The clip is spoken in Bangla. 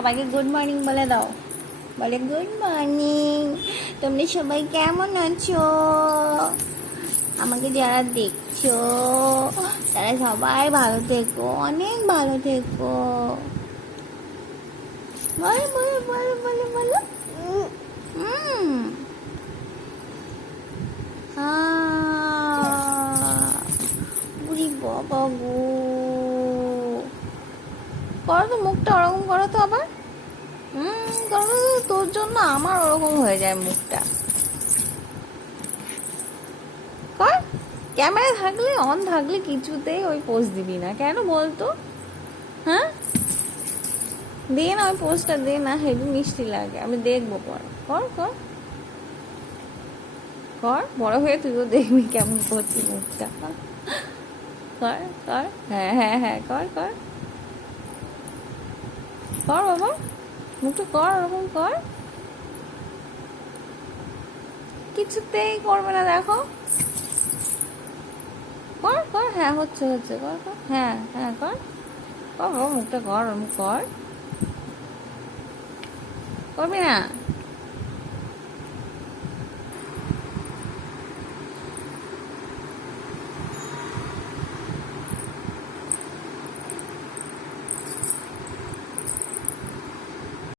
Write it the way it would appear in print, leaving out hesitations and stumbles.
সবাইকে গুড মর্নিং বলে দাও। বলে গুড মর্নিং, তোমরা সবাই কেমন আছো? আমাকে যারা দেখছো তারা সবাই ভালো থেকো, অনেক ভালো থেকো। বলো বলো বলো বলো বলো। বুড়ি বাবা গো, করো তো মুখটা ওরকম, করো তো আবার। করো তো, তোর জন্য আমার ওরকম হয়ে যায় মুখটা। কর। ক্যামেরা থাকলে, অন থাকলে কিছুতেই ওই পোজ দিবি না কেন বলতো? হ্যাঁ, দে না ওই পোজটা, দে না, হেভি মিষ্টি লাগে, আমি দেখবো পর। কর কর কর, বড় হয়ে তুইও দেখবি কেমন করছি মুখটা। কর কর, হ্যাঁ হ্যাঁ হ্যাঁ, কর কর কর বাবা, মুখটা কর, ওরকম কর। কিছুতেই করবে না, দেখো। কর কর, হ্যাঁ হচ্ছে হচ্ছে, কর কর, হ্যাঁ হ্যাঁ কর কর বাবা, মুখটা কর, ওরকম কর। করবি না?